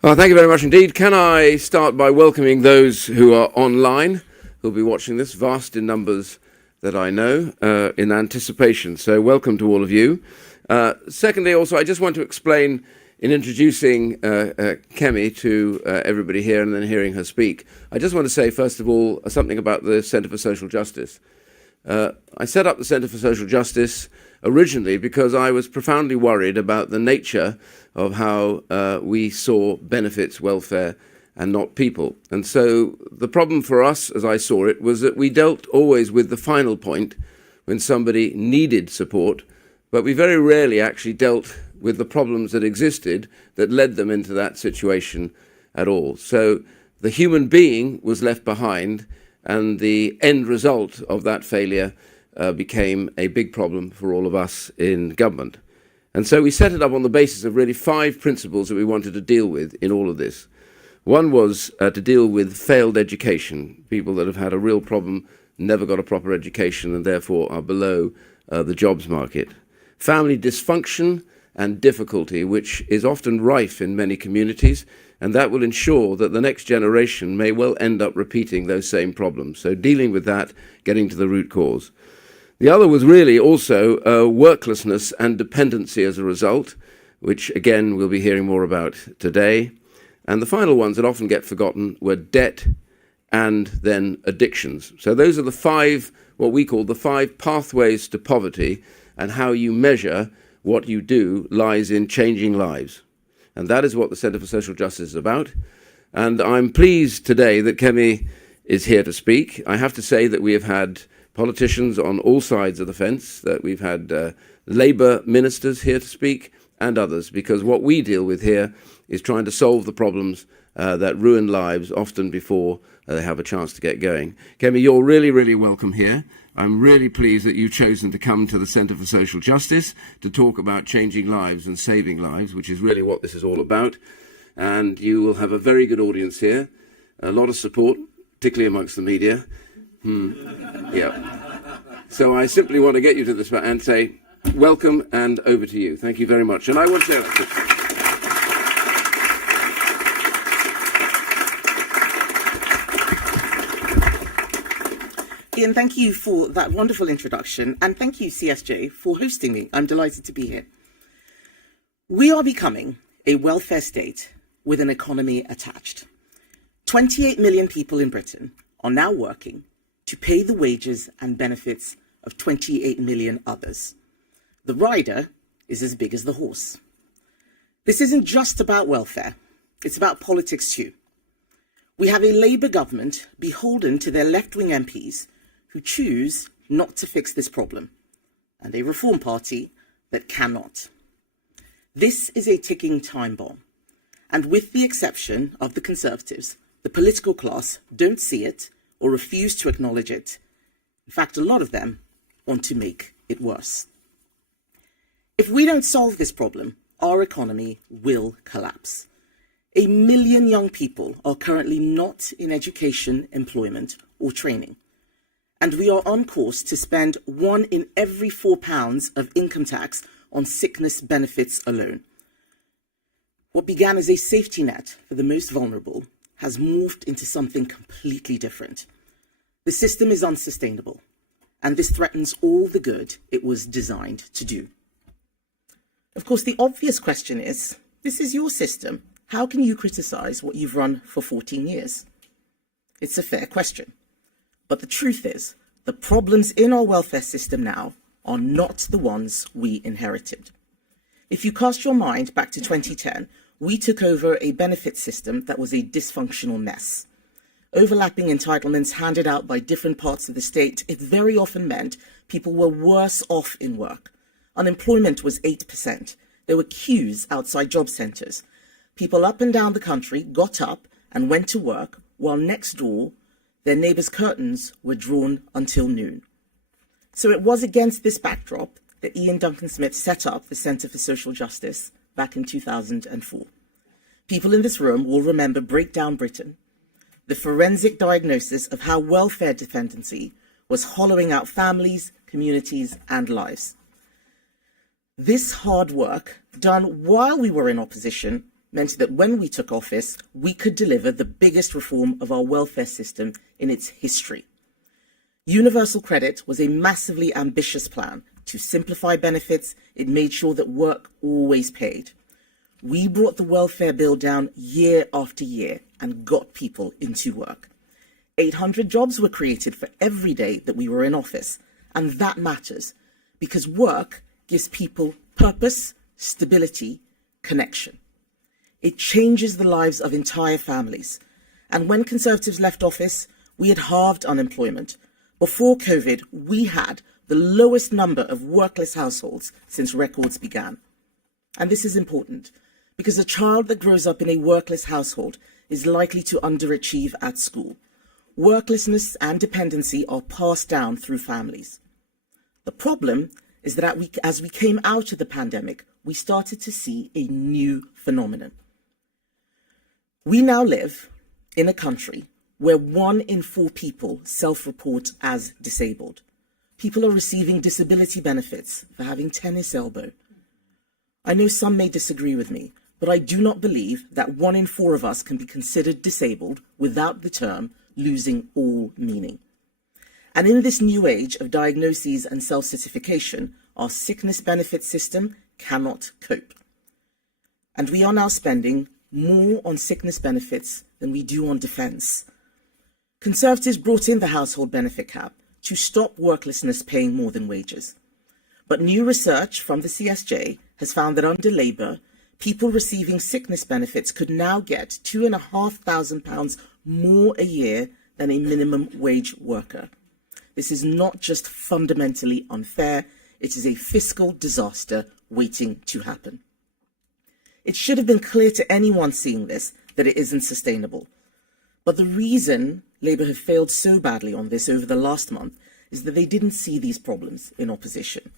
Well, thank you very much indeed. Can I start by welcoming those who are online, who'll be watching this, vast in numbers that I know, in anticipation. So welcome to all of you. Secondly, also, I just want to explain, in introducing Kemi to everybody here and then hearing her speak, I just want to say, first of all, something about the Centre for Social Justice. I set up the Centre for Social Justice originally because I was profoundly worried about the nature of how we saw benefits, welfare, and not people. And so the problem for us, as I saw it, was that we dealt always with the final point when somebody needed support, but we very rarely actually dealt with the problems that existed that led them into that situation at all. So the human being was left behind, and the end result of that failure became a big problem for all of us in government. And so we set it up on the basis of really 5 principles that we wanted to deal with in all of this. One was to deal with failed education, people that have had a real problem, never got a proper education, and therefore are below the jobs market. Family dysfunction and difficulty, which is often rife in many communities, and that will ensure that the next generation may well end up repeating those same problems. So dealing with that, getting to the root cause. The other was really also worklessness and dependency as a result, which again we'll be hearing more about today. And the final ones that often get forgotten were debt and then addictions. So those are the 5, what we call the 5 pathways to poverty, and how you measure what you do lies in changing lives. And that is what the Centre for Social Justice is about. And I'm pleased today that Kemi is here to speak. I have to say that we have had politicians on all sides of the fence, that we've had Labour ministers here to speak and others, because what we deal with here is trying to solve the problems that ruin lives often before they have a chance to get going. Kemi, you're really, really welcome here. I'm really pleased that you've chosen to come to the Centre for Social Justice to talk about changing lives and saving lives, which is really what this is all about. And you will have a very good audience here, a lot of support, particularly amongst the media. Yeah. So I simply want to get you to this and say, welcome and over to you. Thank you very much. And I want to say that. Ian, thank you for that wonderful introduction, and thank you, CSJ, for hosting me. I'm delighted to be here. We are becoming a welfare state with an economy attached. 28 million people in Britain are now working to pay the wages and benefits of 28 million others. The rider is as big as the horse. This isn't just about welfare, it's about politics too. We have a Labour government beholden to their left-wing MPs who choose not to fix this problem, and a Reform Party that cannot. This is a ticking time bomb, and with the exception of the Conservatives, the political class don't see it or refuse to acknowledge it. In fact, a lot of them want to make it worse. If we don't solve this problem, our economy will collapse. 1 million young people are currently not in education, employment, or training. And we are on course to spend 1 in every £4 of income tax on sickness benefits alone. What began as a safety net for the most vulnerable has morphed into something completely different. The system is unsustainable, and this threatens all the good it was designed to do. Of course, the obvious question is, this is your system. How can you criticize what you've run for 14 years? It's a fair question. But the truth is, the problems in our welfare system now are not the ones we inherited. If you cast your mind back to 2010, we took over a benefit system that was a dysfunctional mess. Overlapping entitlements handed out by different parts of the state, it very often meant people were worse off in work. Unemployment was 8%. There were queues outside job centres. People up and down the country got up and went to work, while next door, their neighbours' curtains were drawn until noon. So it was against this backdrop that Ian Duncan Smith set up the Centre for Social Justice back in 2004. People in this room will remember Breakdown Britain, the forensic diagnosis of how welfare dependency was hollowing out families, communities, and lives. This hard work, done while we were in opposition, meant that when we took office, we could deliver the biggest reform of our welfare system in its history. Universal credit was a massively ambitious plan to simplify benefits. It made sure that work always paid. We brought the welfare bill down year after year and got people into work. 800 jobs were created for every day that we were in office, and that matters because work gives people purpose, stability, connection. It changes the lives of entire families. And when Conservatives left office, we had halved unemployment. Before COVID, we had the lowest number of workless households since records began. And this is important because a child that grows up in a workless household is likely to underachieve at school. Worklessness and dependency are passed down through families. The problem is that as we came out of the pandemic, we started to see a new phenomenon. We now live in a country where 1 in 4 people self-report as disabled. People are receiving disability benefits for having tennis elbow. I know some may disagree with me, but I do not believe that 1 in 4 of us can be considered disabled without the term losing all meaning. And in this new age of diagnoses and self-certification, our sickness benefit system cannot cope. And we are now spending more on sickness benefits than we do on defence. Conservatives brought in the household benefit cap to stop worklessness paying more than wages. But new research from the CSJ has found that under Labour, people receiving sickness benefits could now get £2,500 more a year than a minimum wage worker. This is not just fundamentally unfair, it is a fiscal disaster waiting to happen. It should have been clear to anyone seeing this that it isn't sustainable. But the reason Labour have failed so badly on this over the last month is that they didn't see these problems in opposition.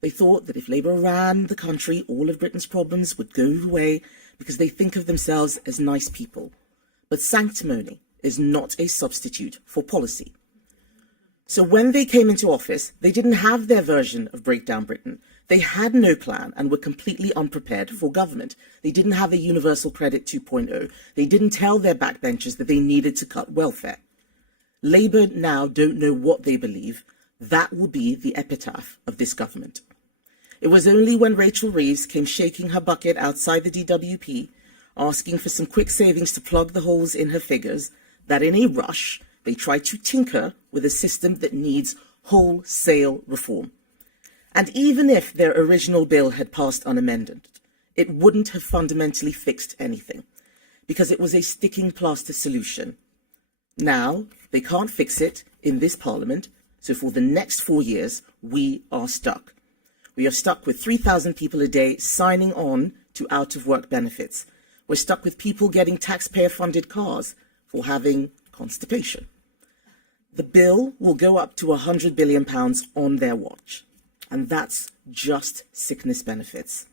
They thought that if Labour ran the country, all of Britain's problems would go away because they think of themselves as nice people. But sanctimony is not a substitute for policy. So when they came into office, they didn't have their version of Breakdown Britain. They had no plan and were completely unprepared for government. They didn't have a Universal Credit 2.0. They didn't tell their backbenchers that they needed to cut welfare. Labour now don't know what they believe. That will be the epitaph of this government. It was only when Rachel Reeves came shaking her bucket outside the DWP, asking for some quick savings to plug the holes in her figures, that in a rush, they tried to tinker with a system that needs wholesale reform. And even if their original bill had passed unamended, it wouldn't have fundamentally fixed anything, because it was a sticking plaster solution. Now, they can't fix it in this Parliament, so for the next 4 years, we are stuck. We are stuck with 3,000 people a day signing on to out-of-work benefits. We're stuck with people getting taxpayer-funded cars for having constipation. The bill will go up to £100 billion on their watch, and that's just sickness benefits.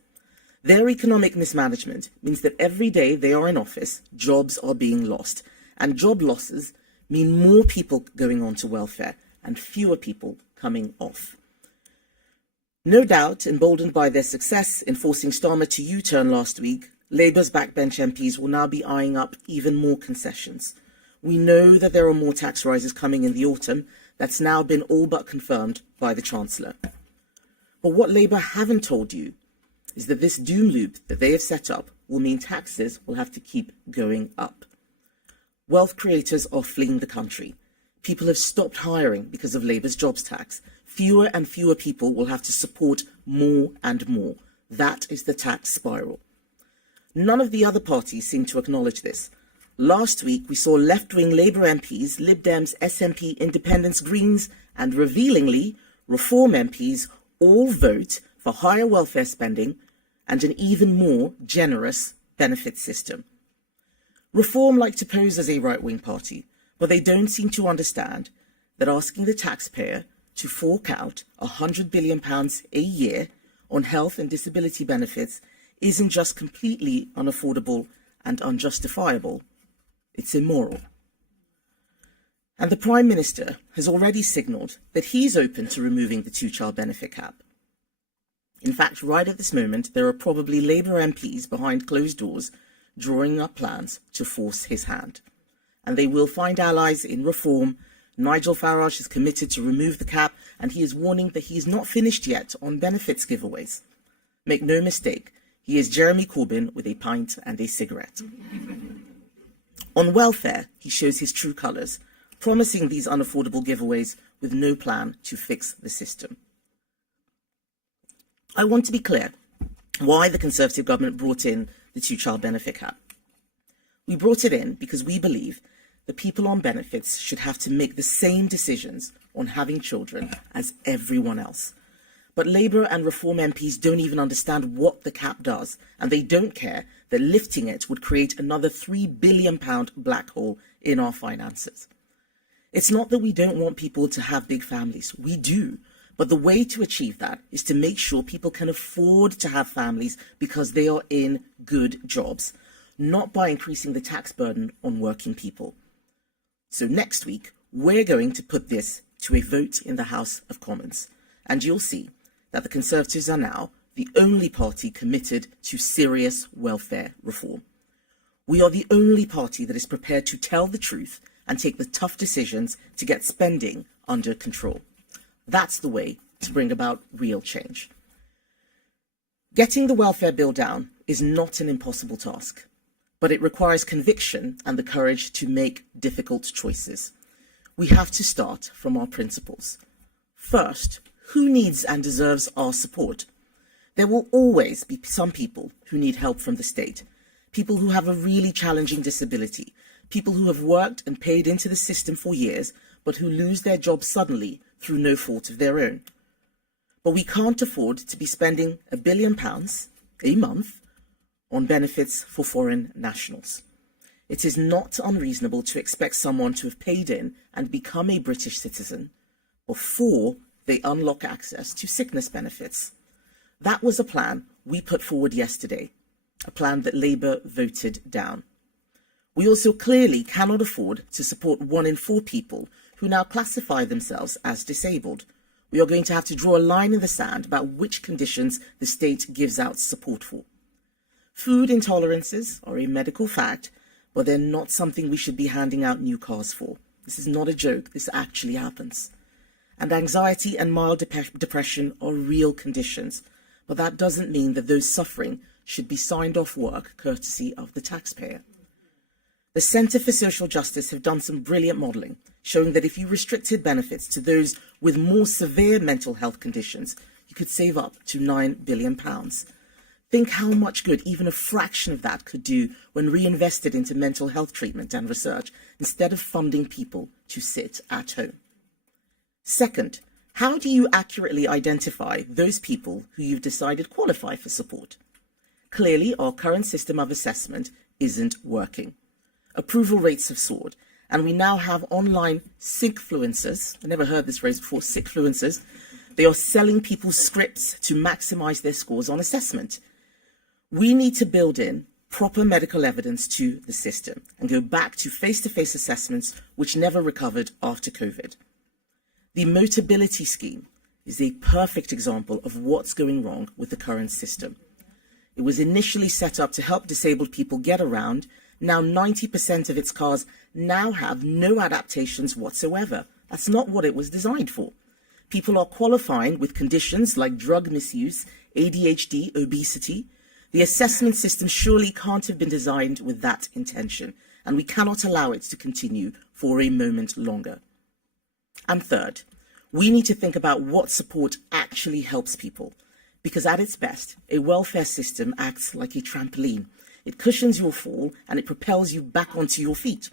Their economic mismanagement means that every day they are in office, jobs are being lost, and job losses mean more people going on to welfare and fewer people coming off. No doubt, emboldened by their success in forcing Starmer to U-turn last week, Labour's backbench MPs will now be eyeing up even more concessions. We know that there are more tax rises coming in the autumn. That's now been all but confirmed by the Chancellor. But what Labour haven't told you is that this doom loop that they have set up will mean taxes will have to keep going up. Wealth creators are fleeing the country. People have stopped hiring because of Labour's jobs tax. Fewer and fewer people will have to support more and more. That is the tax spiral. None of the other parties seem to acknowledge this. Last week, we saw left-wing Labour MPs, Lib Dems, SNP, Independents, Greens, and revealingly, Reform MPs all vote for higher welfare spending and an even more generous benefit system. Reform like to pose as a right-wing party, but they don't seem to understand that asking the taxpayer to fork out £100 billion a year on health and disability benefits isn't just completely unaffordable and unjustifiable, it's immoral. And the Prime Minister has already signalled that he's open to removing the two-child benefit cap. In fact, right at this moment, there are probably Labour MPs behind closed doors drawing up plans to force his hand. And they will find allies in reform. Nigel Farage is committed to remove the cap, and he is warning that he is not finished yet on benefits giveaways. Make no mistake, he is Jeremy Corbyn with a pint and a cigarette. On welfare, he shows his true colours, promising these unaffordable giveaways with no plan to fix the system. I want to be clear why the Conservative government brought in the two-child benefit cap. We brought it in because we believe that people on benefits should have to make the same decisions on having children as everyone else. But Labour and Reform MPs don't even understand what the cap does, and they don't care that lifting it would create another £3 billion black hole in our finances. It's not that we don't want people to have big families. We do. But the way to achieve that is to make sure people can afford to have families because they are in good jobs, not by increasing the tax burden on working people. So next week, we're going to put this to a vote in the House of Commons, and you'll see that the Conservatives are now the only party committed to serious welfare reform. We are the only party that is prepared to tell the truth and take the tough decisions to get spending under control. That's the way to bring about real change. Getting the welfare bill down is not an impossible task, but it requires conviction and the courage to make difficult choices. We have to start from our principles. First, who needs and deserves our support? There will always be some people who need help from the state, people who have a really challenging disability, people who have worked and paid into the system for years, but who lose their jobs suddenly through no fault of their own. But we can't afford to be spending £1 billion a month on benefits for foreign nationals. It is not unreasonable to expect someone to have paid in and become a British citizen before they unlock access to sickness benefits. That was a plan we put forward yesterday, a plan that Labour voted down. We also clearly cannot afford to support 1 in 4 people who now classify themselves as disabled. We are going to have to draw a line in the sand about which conditions the state gives out support for. Food intolerances are a medical fact, but they're not something we should be handing out new cars for. This is not a joke, this actually happens. And anxiety and mild depression are real conditions, but that doesn't mean that those suffering should be signed off work courtesy of the taxpayer. The Centre for Social Justice have done some brilliant modelling, showing that if you restricted benefits to those with more severe mental health conditions, you could save up to £9 billion. Think how much good even a fraction of that could do when reinvested into mental health treatment and research, instead of funding people to sit at home. Second, how do you accurately identify those people who you've decided qualify for support? Clearly, our current system of assessment isn't working. Approval rates have soared, and we now have online sickfluencers. I never heard this phrase before, sickfluencers. They are selling people scripts to maximize their scores on assessment. We need to build in proper medical evidence to the system and go back to face-to-face assessments which never recovered after COVID. The Motability scheme is a perfect example of what's going wrong with the current system. It was initially set up to help disabled people get around. Now 90% of its cars now have no adaptations whatsoever. That's not what it was designed for. People are qualifying with conditions like drug misuse, ADHD, obesity. The assessment system surely can't have been designed with that intention, and we cannot allow it to continue for a moment longer. And third, we need to think about what support actually helps people, because at its best, a welfare system acts like a trampoline. It cushions your fall and it propels you back onto your feet.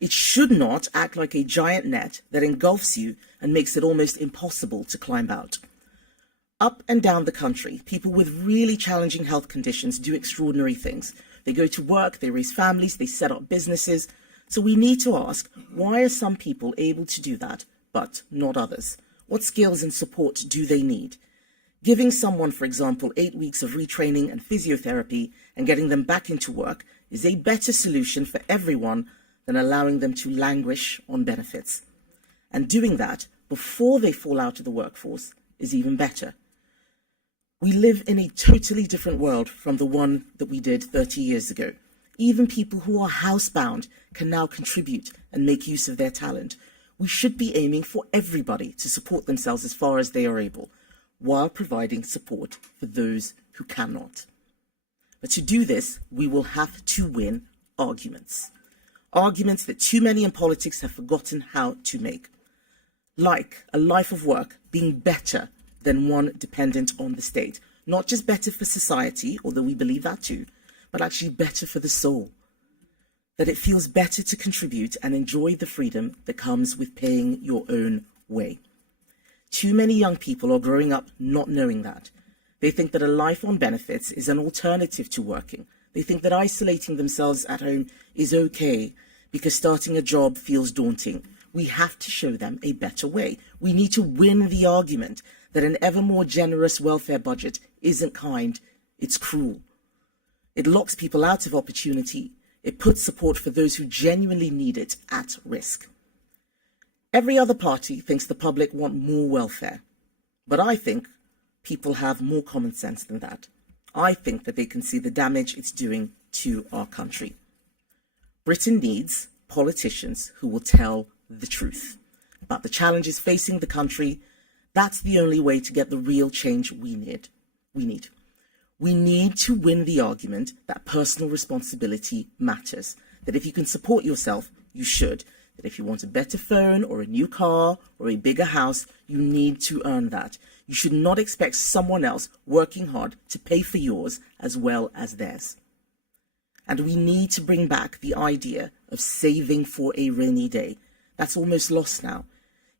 It should not act like a giant net that engulfs you and makes it almost impossible to climb out. Up and down the country, people with really challenging health conditions do extraordinary things. They go to work, they raise families, they set up businesses. So we need to ask, why are some people able to do that, but not others? What skills and support do they need? Giving someone, for example, 8 weeks of retraining and physiotherapy and getting them back into work is a better solution for everyone than allowing them to languish on benefits. And doing that before they fall out of the workforce is even better. We live in a totally different world from the one that we did 30 years ago. Even people who are housebound can now contribute and make use of their talent. We should be aiming for everybody to support themselves as far as they are able, while providing support for those who cannot. But to do this, we will have to win arguments. Arguments that too many in politics have forgotten how to make. Like a life of work being better than one dependent on the state. Not just better for society, although we believe that too, but actually better for the soul. That it feels better to contribute and enjoy the freedom that comes with paying your own way. Too many young people are growing up not knowing that. They think that a life on benefits is an alternative to working. They think that isolating themselves at home is okay because starting a job feels daunting. We have to show them a better way. We need to win the argument that an ever more generous welfare budget isn't kind, it's cruel. It locks people out of opportunity. It puts support for those who genuinely need it at risk. Every other party thinks the public want more welfare, but I think people have more common sense than that. I think that they can see the damage it's doing to our country. Britain needs politicians who will tell the truth about the challenges facing the country. That's the only way to get the real change we need. We need to win the argument that personal responsibility matters, that if you can support yourself, you should, that if you want a better phone or a new car or a bigger house, you need to earn that. You should not expect someone else working hard to pay for yours as well as theirs. And we need to bring back the idea of saving for a rainy day. That's almost lost now.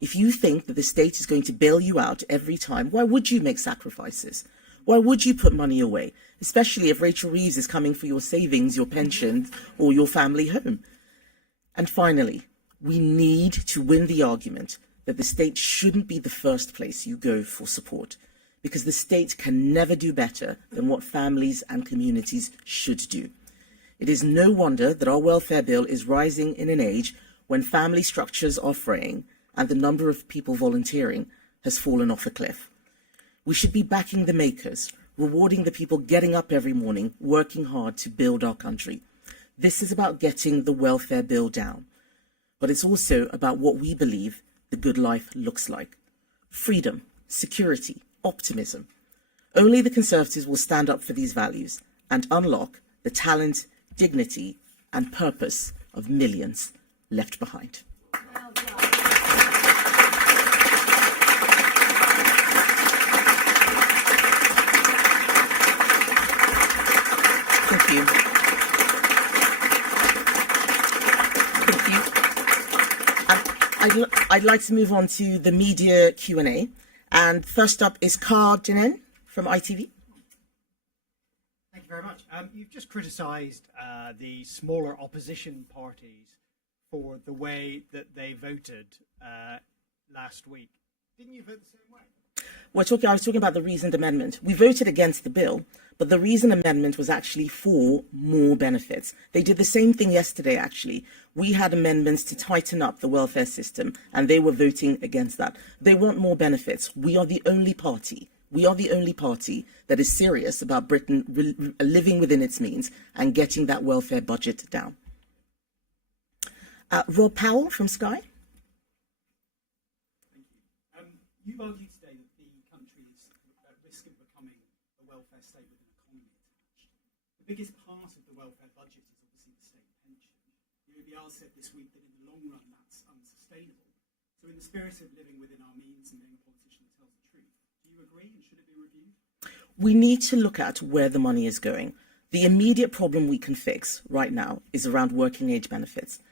If you think that the state is going to bail you out every time, why would you make sacrifices? Why would you put money away, especially if Rachel Reeves is coming for your savings, your pension, or your family home? And finally, we need to win the argument that the state shouldn't be the first place you go for support, because the state can never do better than what families and communities should do. It is no wonder that our welfare bill is rising in an age when family structures are fraying and the number of people volunteering has fallen off a cliff. We should be backing the makers, rewarding the people getting up every morning, working hard to build our country. This is about getting the welfare bill down, but it's also about what we believe the good life looks like. Freedom, security, optimism. Only the Conservatives will stand up for these values and unlock the talent, dignity, and purpose of millions left behind. Thank you. Thank you. I'd like to move on to the media Q&A. And first up is Car Janen from ITV. Thank you very much. You've just criticised the smaller opposition parties for the way that they voted last week. Didn't you vote the same way? I was talking about the reasoned amendment. We voted against the bill, but the reasoned amendment was actually for more benefits. They did the same thing yesterday, actually. We had amendments to tighten up the welfare system, and they were voting against that. They want more benefits. We are the only party. That is serious about Britain living within its means and getting that welfare budget down. Rob Powell from Sky. Thank you. You've argued today that the country is at risk of becoming a welfare state with an economy attached. The biggest part of the welfare budget is obviously the state pension. The OBR said this week that in the long run that's unsustainable. So in the spirit of living within our means and being a politician that tells the truth, do you agree and should it be reviewed? We need to look at where the money is going. The immediate problem we can fix right now is around working age benefits.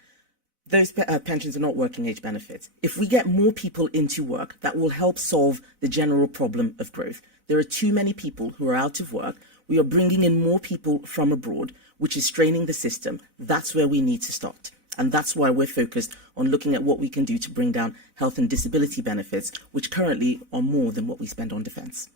Those pensions are not working age benefits. If we get more people into work, that will help solve the general problem of growth. There are too many people who are out of work. We are bringing in more people from abroad, which is straining the system. That's where we need to start. And that's why we're focused on looking at what we can do to bring down health and disability benefits, which currently are more than what we spend on defence.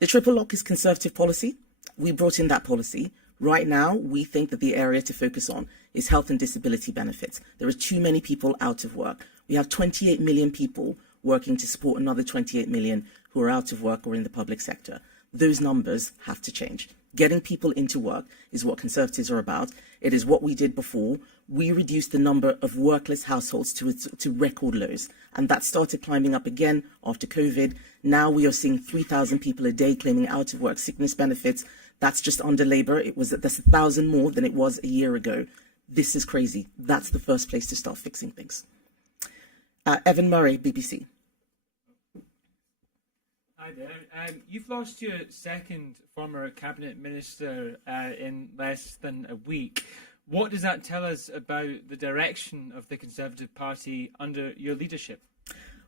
The triple lock is Conservative policy. We brought in that policy. Right now, we think that the area to focus on is health and disability benefits. There are too many people out of work. We have 28 million people working to support another 28 million who are out of work or in the public sector. Those numbers have to change. Getting people into work is what Conservatives are about. It is what we did before. We reduced the number of workless households to record lows, and that started climbing up again after COVID. Now we are seeing 3,000 people a day claiming out of work sickness benefits. That's just under Labour. That's 1,000 more than it was a year ago. This is crazy. That's the first place to start fixing things. Evan Murray, BBC. Hi there. You've lost your second former cabinet minister in less than a week. What does that tell us about the direction of the Conservative Party under your leadership?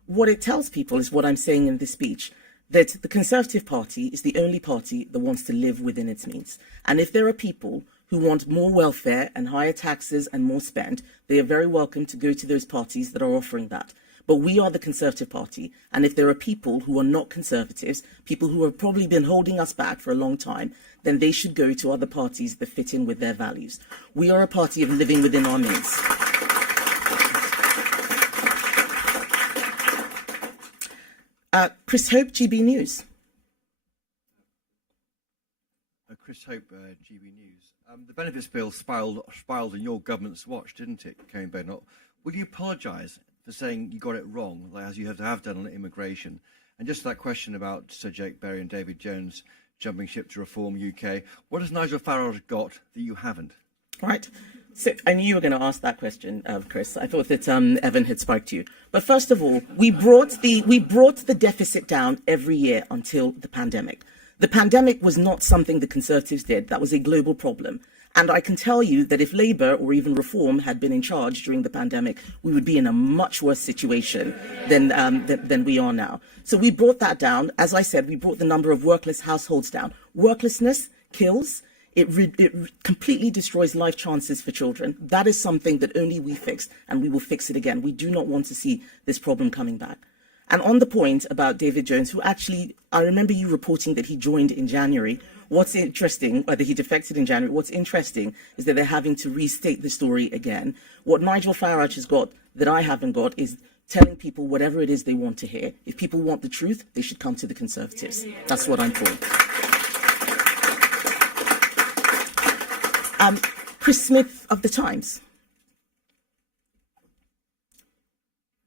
What it tells people is what I'm saying in this speech, that the Conservative Party is the only party that wants to live within its means. And if there are people who want more welfare and higher taxes and more spend, they are very welcome to go to those parties that are offering that. But we are the Conservative Party, and if there are people who are not Conservatives, people who have probably been holding us back for a long time, then they should go to other parties that fit in with their values. We are a party of living within our means. Chris Hope, GB News. Chris Hope, GB News. The benefits bill spiraled on your government's watch, didn't it, Kemi Badenoch? Will you apologise for saying you got it wrong, as you have done on immigration? And just that question about Sir Jake Berry and David Jones jumping ship to reform UK, what has Nigel Farage got that you haven't? Right. So I knew you were going to ask that question, Chris. I thought that Evan had spiked you. But first of all, we brought the deficit down every year until the pandemic. The pandemic was not something the Conservatives did. That was a global problem. And I can tell you that if Labour or even Reform had been in charge during the pandemic, we would be in a much worse situation than we are now. So we brought that down. As I said, we brought the number of workless households down. Worklessness kills. It completely destroys life chances for children. That is something that only we fixed, and we will fix it again. We do not want to see this problem coming back. And on the point about David Jones, who actually, I remember you reporting that he joined in January. What's interesting, whether he defected in January, what's interesting is that they're having to restate the story again. What Nigel Farage has got that I haven't got is telling people whatever it is they want to hear. If people want the truth, they should come to the Conservatives. That's what I'm for. Chris Smith of The Times.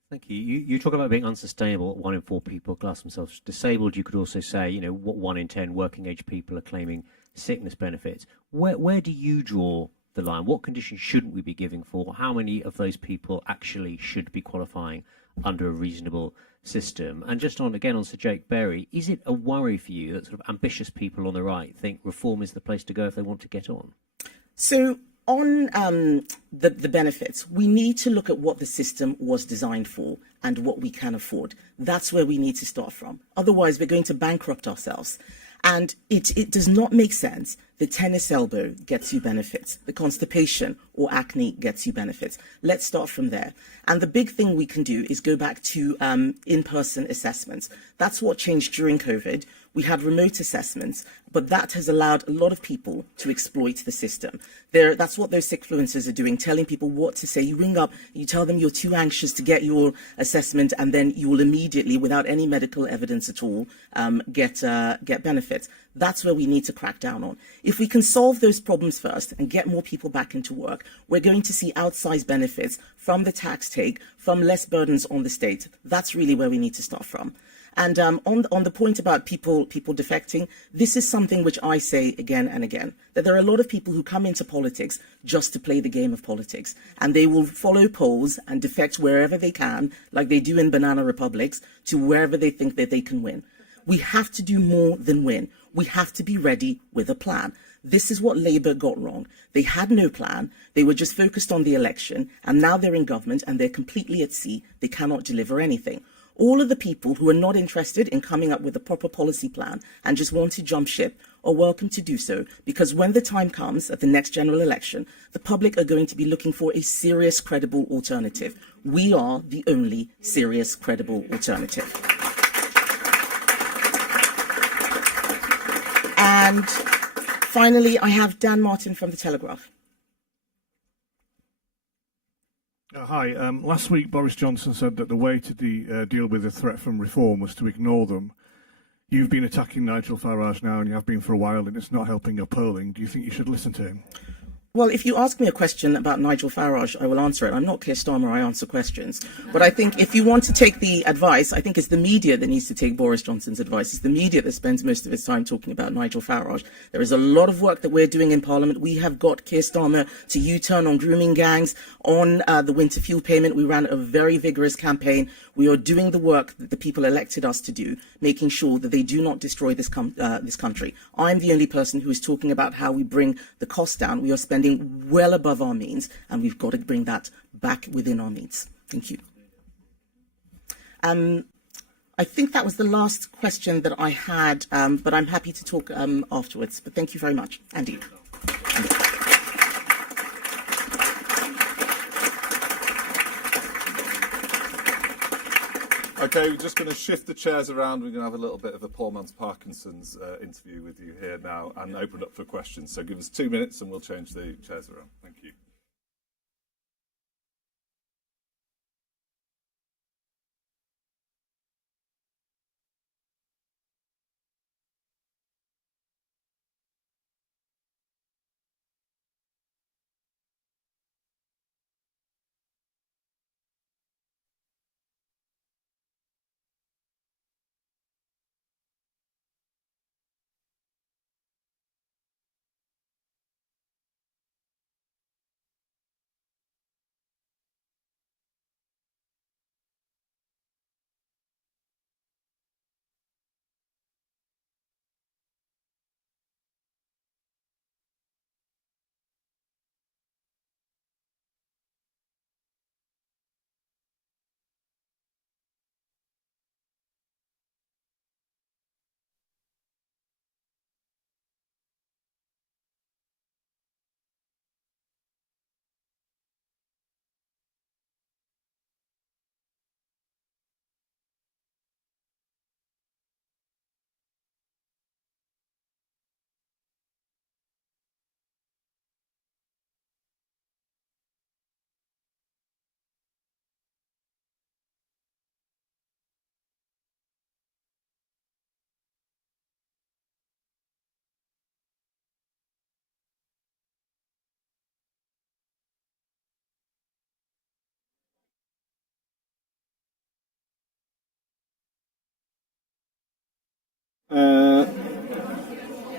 Thank you. You talk about being unsustainable. 1 in 4 people class themselves disabled. You could also say, what 1 in 10 working age people are claiming sickness benefits. Where do you draw the line? What conditions shouldn't we be giving for? How many of those people actually should be qualifying under a reasonable system? And just on Sir Jake Berry, is it a worry for you that sort of ambitious people on the right think reform is the place to go if they want to get on? So on the benefits, we need to look at what the system was designed for and what we can afford. That's where we need to start from. Otherwise, we're going to bankrupt ourselves. And it does not make sense that tennis elbow gets you benefits, the constipation or acne gets you benefits. Let's start from there. And the big thing we can do is go back to in-person assessments. That's what changed during COVID. We had remote assessments, but that has allowed a lot of people to exploit the system. That's what those sickfluencers are doing, telling people what to say. You ring up, you tell them you're too anxious to get your assessment, and then you will immediately, without any medical evidence at all, get benefits. That's where we need to crack down on. If we can solve those problems first and get more people back into work, we're going to see outsized benefits from the tax take, from less burdens on the state. That's really where we need to start from. And on the point about people defecting, this is something which I say again and again, that there are a lot of people who come into politics just to play the game of politics, and they will follow polls and defect wherever they can, like they do in banana republics, to wherever they think that they can win. We have to do more than win. We have to be ready with a plan. This is what Labour got wrong. They had no plan. They were just focused on the election, and now they're in government and they're completely at sea. They cannot deliver anything. All of the people who are not interested in coming up with a proper policy plan and just want to jump ship are welcome to do so, because when the time comes at the next general election, the public are going to be looking for a serious, credible alternative. We are the only serious, credible alternative. And finally, I have Dan Martin from The Telegraph. Hi. Last week, Boris Johnson said that the way to deal with the threat from reform was to ignore them. You've been attacking Nigel Farage now, and you have been for a while, and it's not helping your polling. Do you think you should listen to him? Well, if you ask me a question about Nigel Farage, I will answer it. I'm not Keir Starmer, I answer questions. But I think if you want to take the advice, I think it's the media that needs to take Boris Johnson's advice. It's the media that spends most of its time talking about Nigel Farage. There is a lot of work that we're doing in Parliament. We have got Keir Starmer to U-turn on grooming gangs, on the winter fuel payment. We ran a very vigorous campaign. We are doing the work that the people elected us to do, making sure that they do not destroy this country. I'm the only person who is talking about how we bring the cost down. We are spending well above our means, and we've got to bring that back within our means. Thank you. I think that was the last question that I had, but I'm happy to talk afterwards. But thank you very much. Andy. Okay, we're just going to shift the chairs around. We're going to have a little bit of a poor man's Parkinson's interview with you here now and open up for questions. So give us 2 minutes and we'll change the chairs around. Thank you.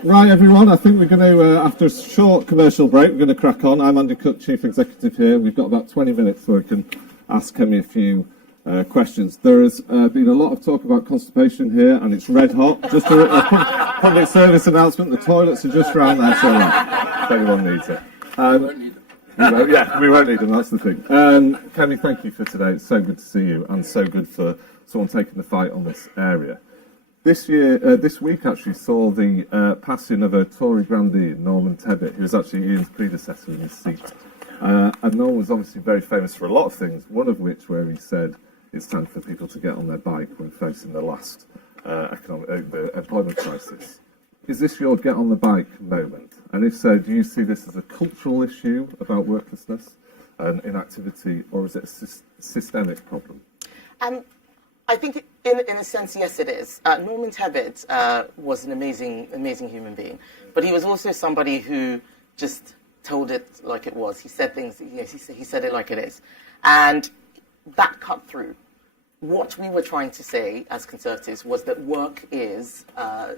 Right, everyone, I think we're going to, after a short commercial break, we're going to crack on. I'm Andy Cook, Chief Executive here. We've got about 20 minutes so we can ask Kemi a few questions. There has been a lot of talk about constipation here, and it's red hot. Just a public service announcement, the toilets are just round there, so if anyone needs it. We won't need them, that's the thing. Kemi, thank you for today. It's so good to see you, and so good for someone taking the fight on this area. This week actually saw the passing of a Tory grandee, Norman Tebbit, who was actually Ian's predecessor in his seat. And Norman was obviously very famous for a lot of things, one of which where he said it's time for people to get on their bike when facing the last the employment crisis. Is this your get on the bike moment? And if so, do you see this as a cultural issue about worklessness and inactivity, or is it a systemic problem? I think, in a sense, yes, it is. Norman Tebbit was an amazing human being, but he was also somebody who just told it like it was. He said things. Yes, he said it like it is, and that cut through. What we were trying to say as Conservatives was that work is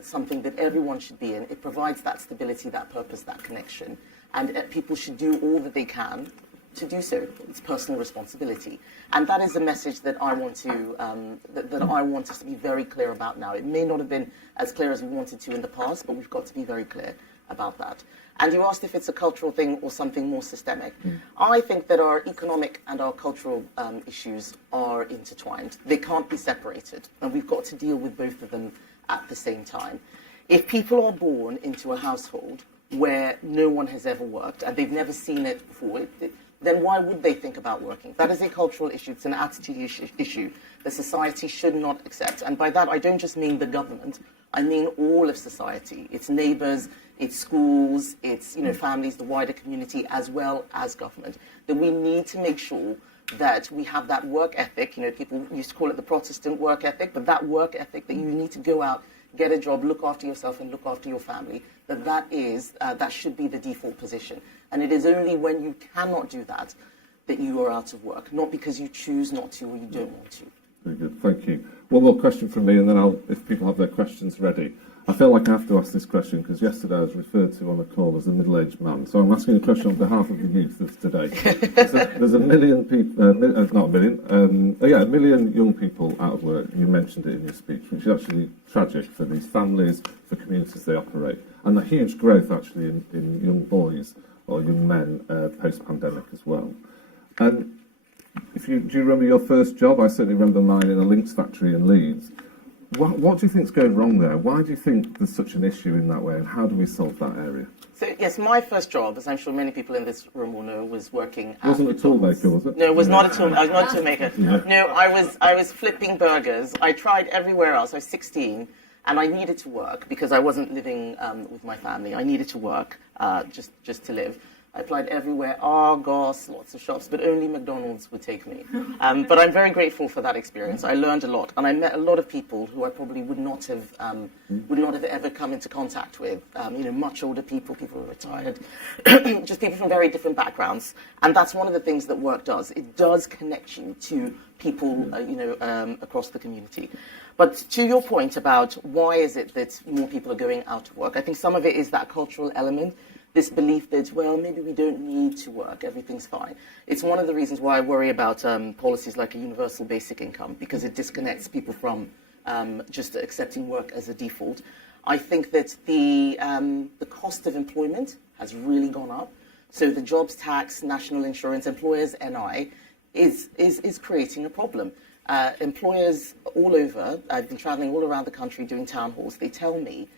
something that everyone should be in. It provides that stability, that purpose, that connection, and people should do all that they can to do so. It's personal responsibility, and that is a message that I want to that I want us to be very clear about now. It may not have been as clear as we wanted to in the past, but we've got to be very clear about that. And you asked if it's a cultural thing or something more systemic. I think that our economic and our cultural issues are intertwined. They can't be separated, and we've got to deal with both of them at the same time. If people are born into a household where no one has ever worked and they've never seen it before, then why would they think about working? That is a cultural issue. It's an attitude issue that society should not accept. And by that, I don't just mean the government. I mean all of society. Its neighbours, its schools, its families, the wider community, as well as government. That we need to make sure that we have that work ethic. People used to call it the Protestant work ethic, but that work ethic that you need to go out get a job, look after yourself and look after your family, that should be the default position. And it is only when you cannot do that that you are out of work, not because you choose not to or you don't want to. Very good, thank you. One more question from me, and then if people have their questions ready. I feel like I have to ask this question because yesterday I was referred to on a call as a middle-aged man. So I'm asking a question on behalf of the youth of today. There's a million people, not a million, a million young people out of work. You mentioned it in your speech, which is actually tragic for these families, for communities they operate, and a huge growth actually in young boys or young men post-pandemic as well. Do you remember your first job? I certainly remember mine in a Lynx factory in Leeds. What do you think is going wrong there? Why do you think there's such an issue in that way, and how do we solve that area? So, yes, my first job, as I'm sure many people in this room will know, was working at... Wasn't a toolmaker, was it? No, it was not a toolmaker. I was not a toolmaker. Yeah. No, I was flipping burgers. I tried everywhere else. I was 16, and I needed to work because I wasn't living with my family. I needed to work just to live. I applied everywhere, Argos, lots of shops, but only McDonald's would take me. But I'm very grateful for that experience. I learned a lot, and I met a lot of people who I probably would not have ever come into contact with. Much older people who are retired, just people from very different backgrounds. And that's one of the things that work does. It does connect you to people, across the community. But to your point about why is it that more people are going out of work, I think some of it is that cultural element. This belief that, well, maybe we don't need to work, everything's fine. It's one of the reasons why I worry about policies like a universal basic income, because it disconnects people from just accepting work as a default. I think that the cost of employment has really gone up. So the jobs tax, national insurance, employers' NI is creating a problem. Employers all over, I've been traveling all around the country doing town halls, they tell me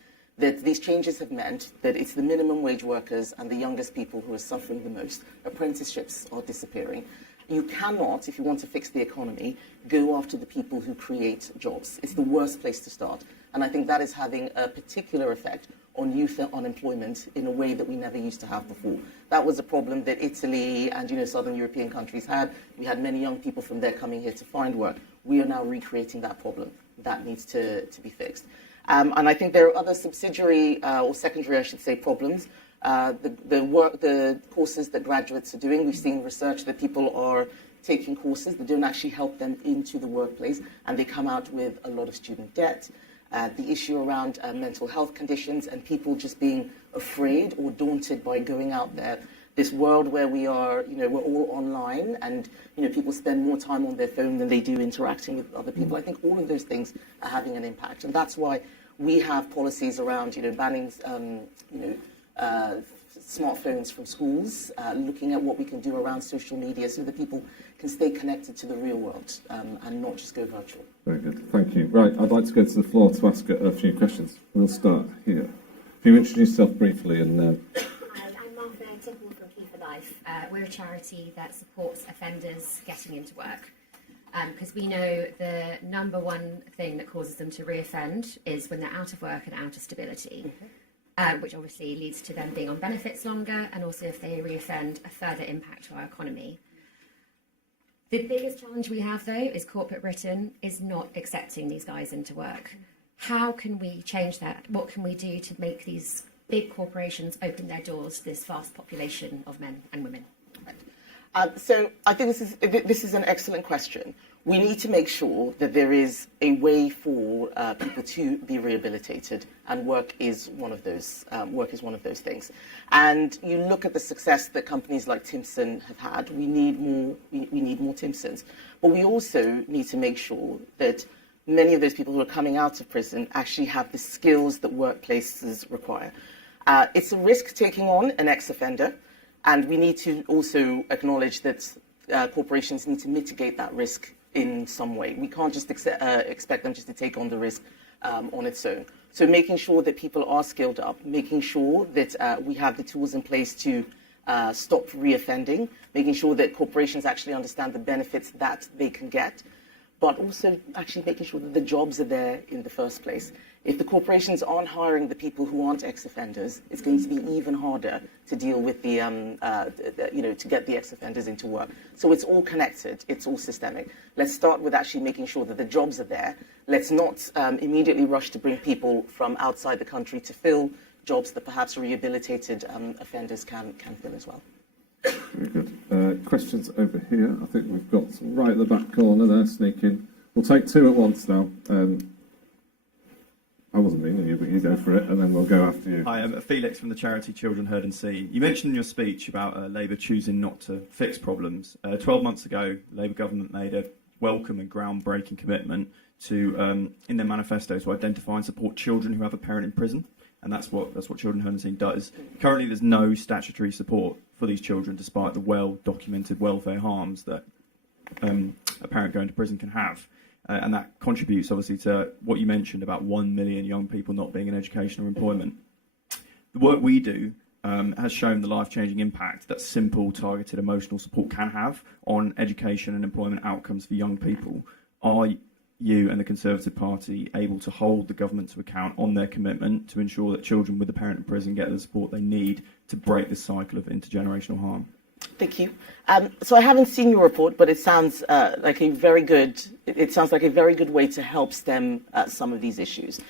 that these changes have meant that it's the minimum wage workers and the youngest people who are suffering the most. Apprenticeships are disappearing. You cannot, if you want to fix the economy, go after the people who create jobs. It's the worst place to start. And I think that is having a particular effect on youth unemployment in a way that we never used to have before. That was a problem that Italy and Southern European countries had. We had many young people from there coming here to find work. We are now recreating that problem. That needs to be fixed. And I think there are other subsidiary or secondary, I should say, problems. The courses that graduates are doing, we've seen research that people are taking courses that don't actually help them into the workplace, and they come out with a lot of student debt. The issue around mental health conditions and people just being afraid or daunted by going out there. This world where we are, we're all online and, people spend more time on their phone than they do interacting with other people. I think all of those things are having an impact. And that's why we have policies around, banning, smartphones from schools, looking at what we can do around social media so that people can stay connected to the real world and not just go virtual. Very good, thank you. Right, I'd like to go to the floor to ask a few questions. We'll start here. If you introduce yourself briefly and... We're a charity that supports offenders getting into work because we know the number one thing that causes them to reoffend is when they're out of work and out of stability, which obviously leads to them being on benefits longer, and also if they reoffend, a further impact to our economy. The biggest challenge we have, though, is corporate Britain is not accepting these guys into work. How can we change that? What can we do to make these big corporations open their doors to this vast population of men and women? So I think this is an excellent question. We need to make sure that there is a way for people to be rehabilitated, and work is one of those. Things. And you look at the success that companies like Timson have had. We need more. We need more Timsons, but we also need to make sure that many of those people who are coming out of prison actually have the skills that workplaces require. It's a risk taking on an ex-offender, and we need to also acknowledge that corporations need to mitigate that risk in some way. We can't just expect them just to take on the risk on its own. So making sure that people are skilled up, making sure that we have the tools in place to stop reoffending, making sure that corporations actually understand the benefits that they can get, but also actually making sure that the jobs are there in the first place. If the corporations aren't hiring the people who aren't ex-offenders, it's going to be even harder to deal with to get the ex-offenders into work. So it's all connected. It's all systemic. Let's start with actually making sure that the jobs are there. Let's not immediately rush to bring people from outside the country to fill jobs that perhaps rehabilitated offenders can fill as well. Very good. Questions over here. I think we've got some right at the back corner there, sneaking. We'll take two at once now. I wasn't meaning you, but you go for it, and then we'll go after you. Hi, I'm Felix from the charity Children Heard and Seen. You mentioned in your speech about Labour choosing not to fix problems. 12 months ago, the Labour government made a welcome and groundbreaking commitment to, in their manifesto, to identify and support children who have a parent in prison, and that's what Children Heard and Seen does. Currently, there's no statutory support for these children, despite the well-documented welfare harms that a parent going to prison can have. And that contributes, obviously, to what you mentioned about 1 million young people not being in education or employment. The work we do has shown the life-changing impact that simple, targeted emotional support can have on education and employment outcomes for young people. Are you and the Conservative Party able to hold the government to account on their commitment to ensure that children with a parent in prison get the support they need to break this cycle of intergenerational harm? Thank you. So I haven't seen your report, but it sounds like a very good. It sounds like a very good way to help stem some of these issues.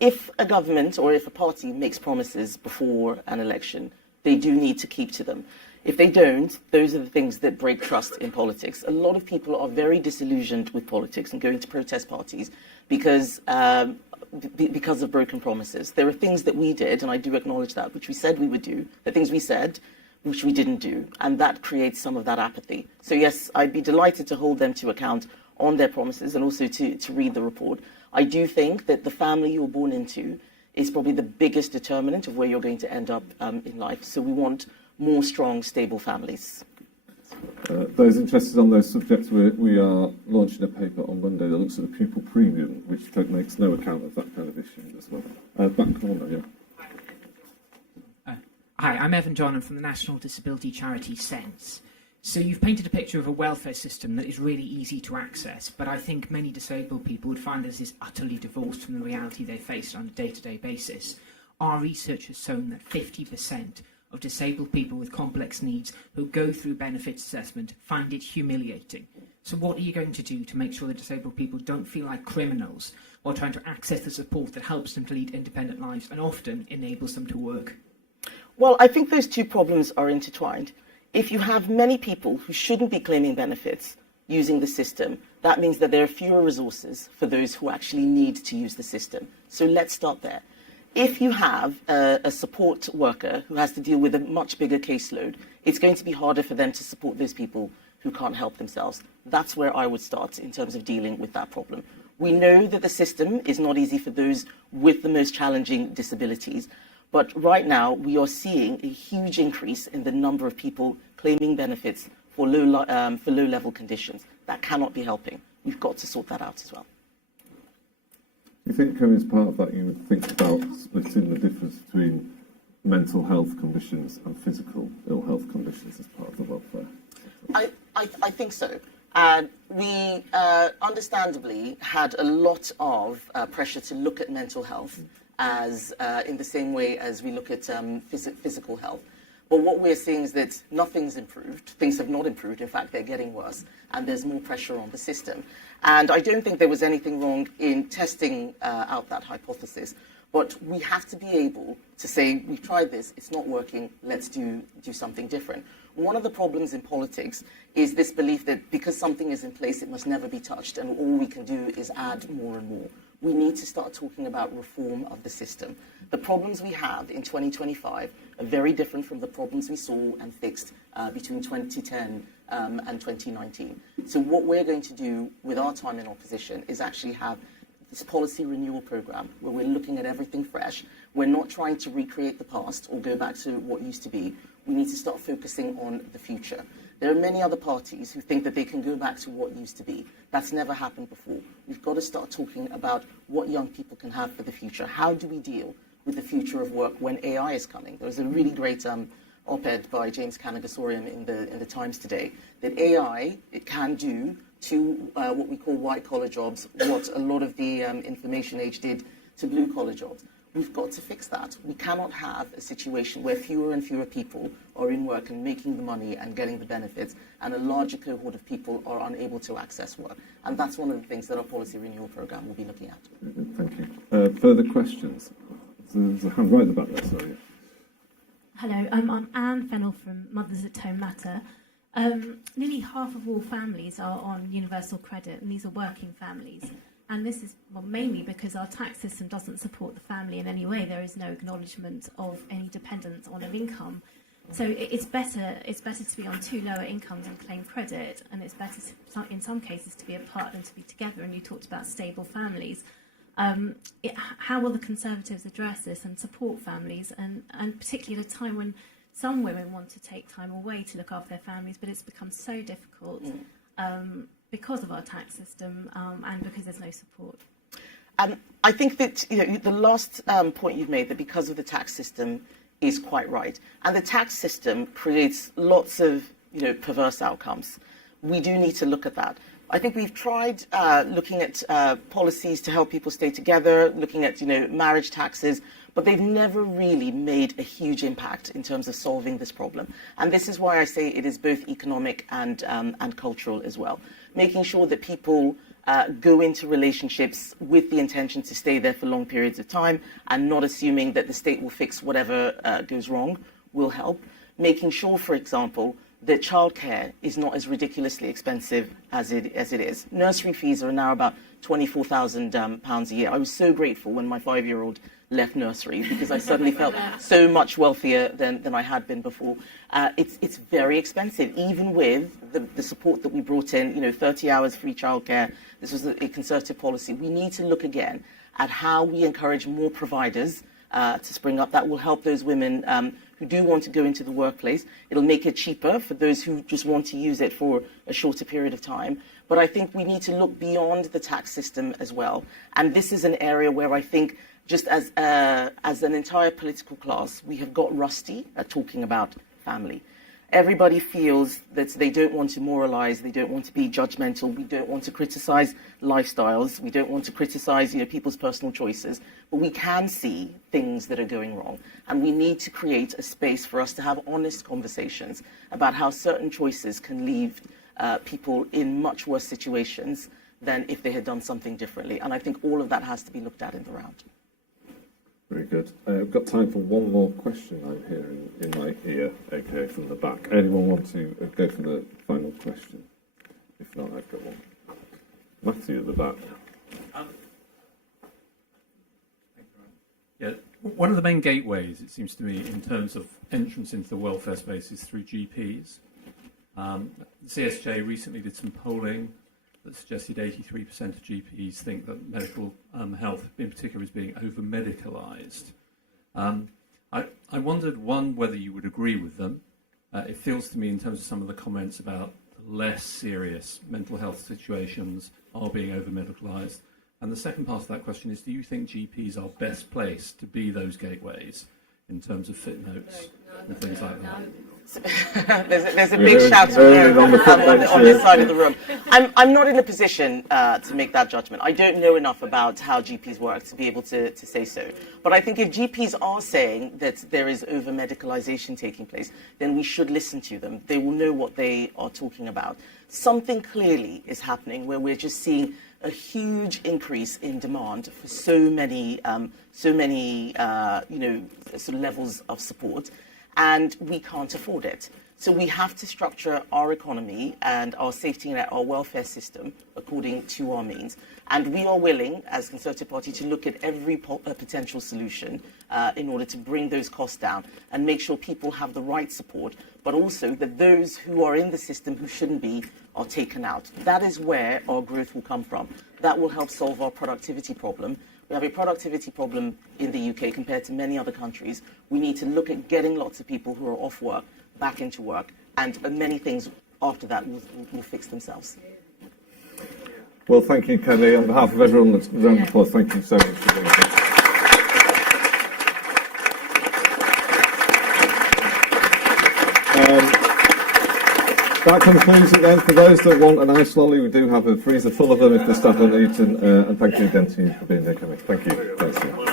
If a government or if a party makes promises before an election, they do need to keep to them. If they don't, those are the things that break trust in politics. A lot of people are very disillusioned with politics and going to protest parties because of broken promises. There are things that we did, and I do acknowledge that, which we said we would do. The things we said, which we didn't do, and that creates some of that apathy. So yes, I'd be delighted to hold them to account on their promises and also to read the report. I do think that the family you're born into is probably the biggest determinant of where you're going to end up in life. So we want more strong, stable families. Those interested on those subjects, we are launching a paper on Monday that looks at the pupil premium, which makes no account of that kind of issue as well. Back corner, yeah. Hi, I'm Evan John. I'm from the national disability charity Sense. So you've painted a picture of a welfare system that is really easy to access, but I think many disabled people would find this is utterly divorced from the reality they face on a day-to-day basis. Our research has shown that 50% of disabled people with complex needs who go through benefits assessment find it humiliating. So what are you going to do to make sure that disabled people don't feel like criminals while trying to access the support that helps them to lead independent lives and often enables them to work? Well, I think those two problems are intertwined. If you have many people who shouldn't be claiming benefits using the system, that means that there are fewer resources for those who actually need to use the system. So let's start there. If you have a support worker who has to deal with a much bigger caseload, it's going to be harder for them to support those people who can't help themselves. That's where I would start in terms of dealing with that problem. We know that the system is not easy for those with the most challenging disabilities. But right now, we are seeing a huge increase in the number of people claiming benefits for low-level conditions. That cannot be helping. We've got to sort that out as well. Do you think, Kemi, as part of that, you would think about splitting the difference between mental health conditions and physical ill health conditions as part of the welfare? I think so. We understandably had a lot of pressure to look at mental health as in the same way as we look at physical health. But what we're seeing is that nothing's improved. Things have not improved. In fact, they're getting worse, and there's more pressure on the system. And I don't think there was anything wrong in testing out that hypothesis. But we have to be able to say, we've tried this, it's not working, let's do something different. One of the problems in politics is this belief that because something is in place, it must never be touched, and all we can do is add more and more. We need to start talking about reform of the system. The problems we have in 2025 are very different from the problems we saw and fixed between 2010 and 2019. So what we're going to do with our time in opposition is actually have this policy renewal program where we're looking at everything fresh. We're not trying to recreate the past or go back to what used to be. We need to start focusing on the future. There are many other parties who think that they can go back to what used to be. That's never happened before. We've got to start talking about what young people can have for the future. How do we deal with the future of work when AI is coming? There was a really great op-ed by James Kanagasorian in the Times today that AI can do to what we call white-collar jobs, what a lot of the information age did to blue-collar jobs. We've got to fix that. We cannot have a situation where fewer and fewer people are in work and making the money and getting the benefits, and a larger cohort of people are unable to access work. And that's one of the things that our policy renewal programme will be looking at. Thank you. Further questions? There's a hand right at the back there, sorry. Hello, I'm Anne Fennell from Mothers at Home Matter. Nearly half of all families are on universal credit, and these are working families. And this is mainly because our tax system doesn't support the family in any way. There is no acknowledgement of any dependence on an income. So it's better to be on two lower incomes and claim credit, and it's better in some cases to be apart than to be together. And you talked about stable families. How will the Conservatives address this and support families, and particularly at a time when some women want to take time away to look after their families, but it's become so difficult because of our tax system and because there's no support? I think that the last point you've made, that because of the tax system, is quite right. And the tax system creates lots of perverse outcomes. We do need to look at that. I think we've tried looking at policies to help people stay together, looking at marriage taxes, but they've never really made a huge impact in terms of solving this problem. And this is why I say it is both economic and cultural as well. Making sure that people go into relationships with the intention to stay there for long periods of time and not assuming that the state will fix whatever goes wrong will help. Making sure, for example, that childcare is not as ridiculously expensive as it is. Nursery fees are now about £24,000 a year. I was so grateful when my 5-year-old left nursery because I suddenly felt so much wealthier than I had been before. It's very expensive, even with the support that we brought in, 30 hours free childcare. This was a Conservative policy. We need to look again at how we encourage more providers to spring up. That will help those women who do want to go into the workplace. It'll make it cheaper for those who just want to use it for a shorter period of time. But I think we need to look beyond the tax system as well. And this is an area where I think, just as an entire political class, we have got rusty at talking about family. Everybody feels that they don't want to moralize, they don't want to be judgmental, we don't want to criticize lifestyles, we don't want to criticize people's personal choices, but we can see things that are going wrong. And we need to create a space for us to have honest conversations about how certain choices can leave people in much worse situations than if they had done something differently. And I think all of that has to be looked at in the round. Very good. I've got time for one more question I'm hearing in my ear, okay, from the back. Anyone want to go for the final question? If not, I've got one. Matthew at the back. Yeah, one of the main gateways, it seems to me, in terms of entrance into the welfare space is through GPs. CSJ recently did some polling that suggested 83% of GPs think that medical health in particular is being over-medicalised. I wondered, one, whether you would agree with them. It feels to me, in terms of some of the comments about less serious mental health situations are being over-medicalised. And the second part of that question is, do you think GPs are best placed to be those gateways in terms of fit notes and things like that? There's a big shout on this side of the room. I'm not in a position to make that judgment. I don't know enough about how GPs work to be able to say so. But I think if GPs are saying that there is over-medicalisation taking place, then we should listen to them. They will know what they are talking about. Something clearly is happening where we're just seeing a huge increase in demand for so many sort of levels of support, and we can't afford it. So we have to structure our economy and our safety net, our welfare system, according to our means. And we are willing, as Conservative Party, to look at every potential solution in order to bring those costs down and make sure people have the right support, but also that those who are in the system who shouldn't be are taken out. That is where our growth will come from. That will help solve our productivity problem. We have a productivity problem in the UK compared to many other countries. We need to look at getting lots of people who are off work back into work, and many things after that will fix themselves. Well, thank you, Kemi. On behalf of everyone that's round the applause, thank you so much for being here. That concludes it then. For those that want an ice lolly, we do have a freezer full of them if the staff are eaten. And thank you again to you for being here, Kemi. Thank you. Thanks.